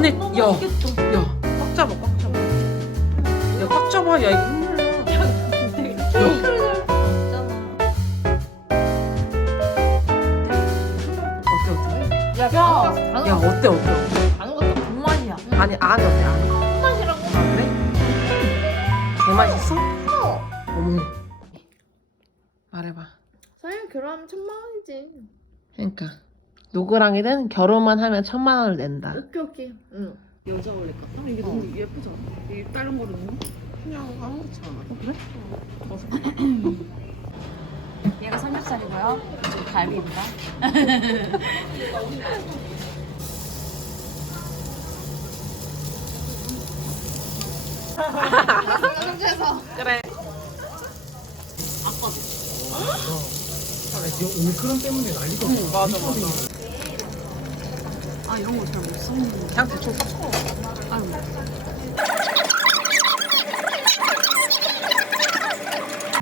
안에, 야, 야, 꽉 잡아, 꽉 잡아. 야, 꽉 잡아. 야, 이거 흔들려. 어때, 어때? 야, 어때, 어때, 어때? 아니, 안에 어때, 안에? 맛이라고. 아, 그래? 개 맛있어? 어머. 말해봐. 사연 결혼하면 천만 원이지. 그러니까. 누구랑이든 결혼만 하면 천만 원을 낸다. 오케이 오케이. 응. 여자 원래 같다? 이게 너무 예쁘잖아. 이 다른 거는 그냥 아무렇지 않아. 얘가 삼겹살이고요. 저 갈비입니다. 그래. 오미크론 때문에 난리가 응, 맞아, 맞아. 아 이런 거 잘못 섞는. 그냥 대충 섞어.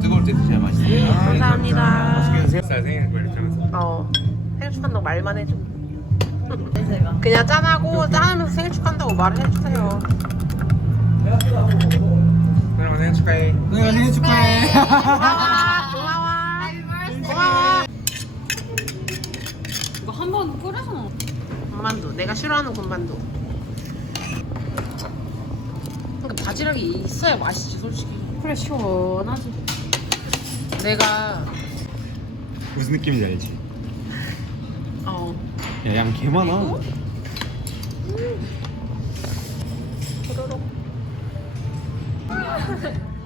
뜨거울 때 드셔야 맛있어요. 감사합니다. 맛있게 드세요. 살 생일. 어. 생일 축한다고 말만 해줘. 그냥 짠하고 짠하면서 생일 축한다고 말을 해주세요. 그럼 생일 축하해. 네, 생일 축하해. 고마워. 고마워. 이거 한 번 끓여서 먹. 군만두. 내가 싫어하는 군만두. 그러니까 바지락이 있어야 맛있지, 솔직히. 그래 시원하지. 내가 무슨 느낌인지 알지? 어. 야, 양 개 많아. 가자.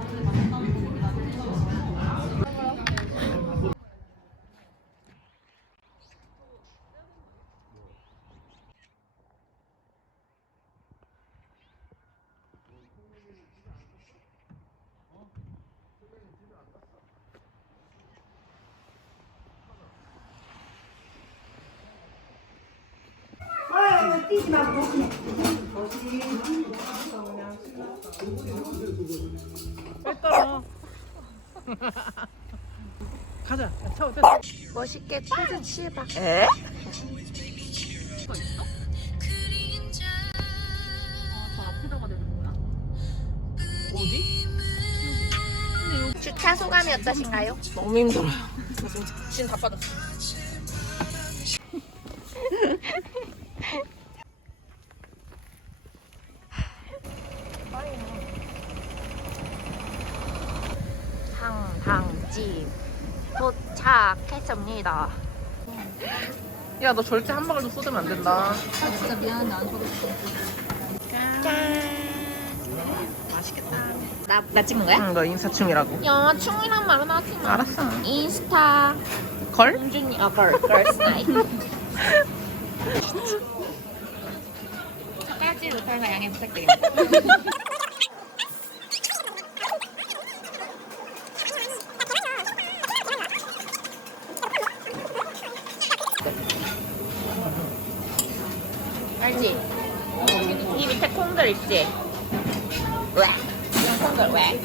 쳐, 쳐. 멋있게 포즈 취해봐. 에? 저 앞에다가 되는 거야? 주차 소감이 어떠신가요? 너무 힘들어요. 지금 진다 빠졌어. 상당집 도착했습니다. 야, 너 절대 한 방울도 쏟으면 안 된다. 진짜 미안한데 안 줘도 나, 나 찍는 거야? 응, 너 인사충이라고. 야, 충이란 말은 하지 마. 알았어. 인스타 걸? 공준이 어, 걸, 걸스 나이. 젓가락질 못하는 양해 부탁드립니다. 알지? 이 밑에 콩들 있지? 왜? 이런 콩들 왜?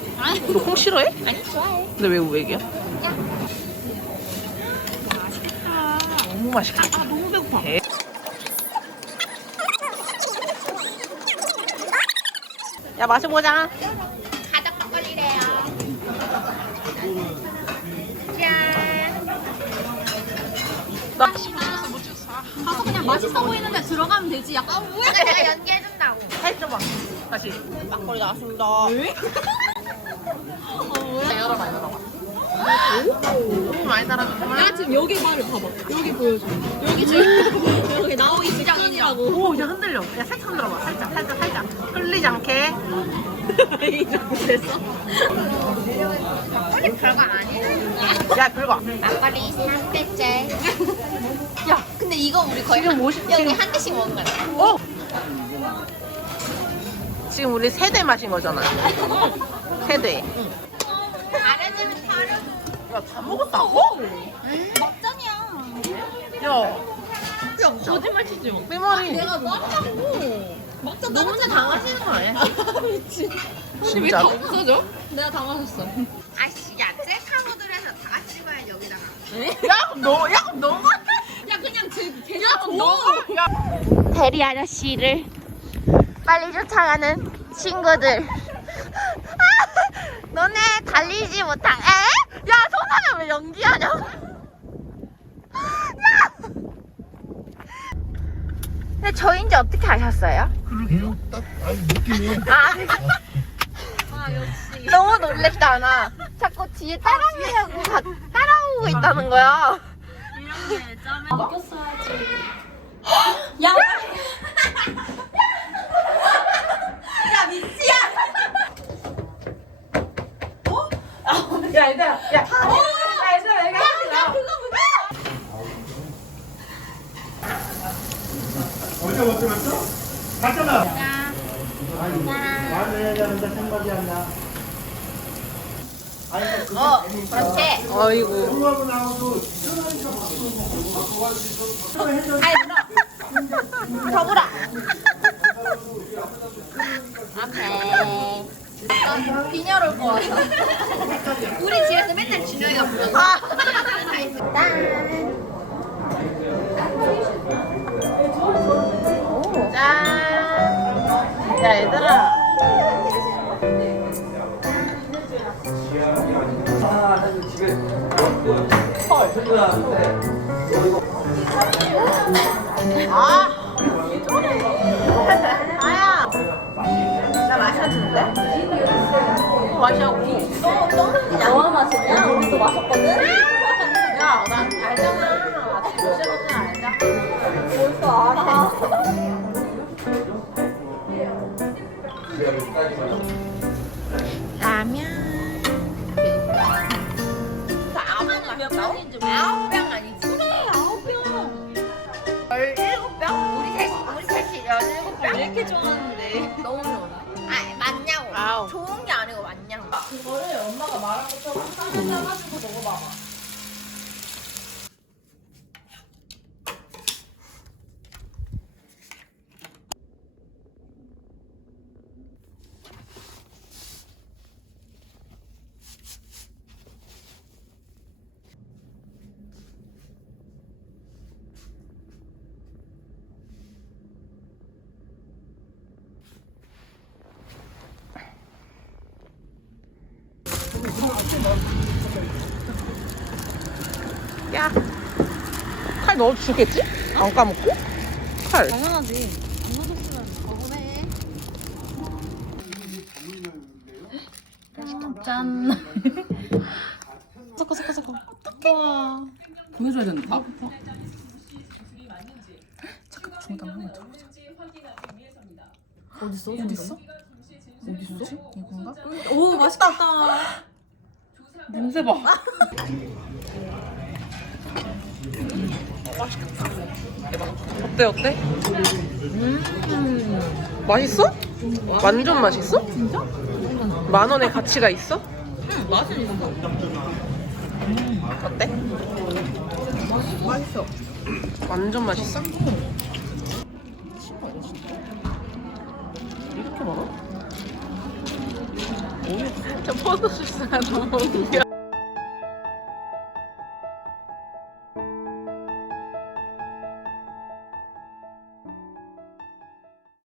너콩 싫어해? 아니 좋아해. 근데 왜 우백이야? 너무 맛있겠다. 아 너무 배고파. 야, 마셔보자. 가족 막걸리래요. 짠. 나 가서 그냥 맛있어 보이는데 들어가면 되지. 약간 왜? 이거 내가 연기해준다고. 해줘봐. 다시. 막걸리 나왔습니다. 왜? 야, 열어봐, 열어봐. 오, 많이 달아줬구만. 야 지금 여기 말을 봐봐. 여기 보여줘. 여기 지금 여기 나오기 직전이라고. 오, 야, 흔들려. 야, 살짝 흔들어봐. 살짝, 살짝, 살짝. 흘리지 않게. 이 정도 됐어? 별거 아니야. 야, 긁어. 막걸리 3대째. 야, 근데 이거 우리 거의 지금 한, 50 야, 우리 한 대씩 먹은 거야. 어? 지금 우리 세 대 마신 거잖아. 세 대. 다르면 다르. 야, 다 먹었다고? 막장이야. 야, 야 거짓말 치지 마. 내 말이. 내가 먹었다고. 막자 너 혼자 당하시는 거 아니야? 진짜. 없어져? 내가 다 마셨어. 아씨, 야, 셀카모드에서 다 찍어야 여기다가. 야, 너, 야, 너가. 야 그냥 제 그냥 줘. 대리 아저씨를 빨리 쫓아가는 친구들. 너네 달리지 못한 에? 야, 소나면 왜 연기하냐? 야! 근데 저인지 어떻게 아셨어요? 그러게요. 딱 아니 느낌이 아, 너무 놀랬다, 나. 자꾸 뒤에 따라오려고 가- 따라오고 있다는 거야. 야, 얘들아. 야, 야, 얘들아, 얘가 하지 마. 어제 못 들었어? 갔잖아. 말을 해야 하는데 생각이 안 나. 아니 그 어, 그렇지. 아이고. 공부하고 나와도 접으라. 오케이. 빈혈 올 것 같아. 우리 집에서 맨날 준영이가 불렀어. 짠. 야, 얘들아. 아. 아야. 나 마셨는데? 어, 마시고. 너만 마셨냐? 우리도 마셨거든. 야, 난 알잖아. 못 먹으면 알자. 벌써 알아. 것처럼 한잔 해가지고 먹어봐봐. 야. 칼 넣어주겠지? 안 까먹고? 칼. 당연하지. 안 넣어줬으면 억울해. 짠. 섞어 섞어 섞어. 와. 보여줘야 된다. 어딨어? 어딨어? 어딨어? 이건가? 오 맛있다. 냄새 봐. 어때 어때? 음 맛있어? 완전 맛있어? 진짜? 만 원의 가치가 있어? 응 맛은 있어. 어때? 맛있어. 완전 맛있어? 포도주스가 너무 웃겨.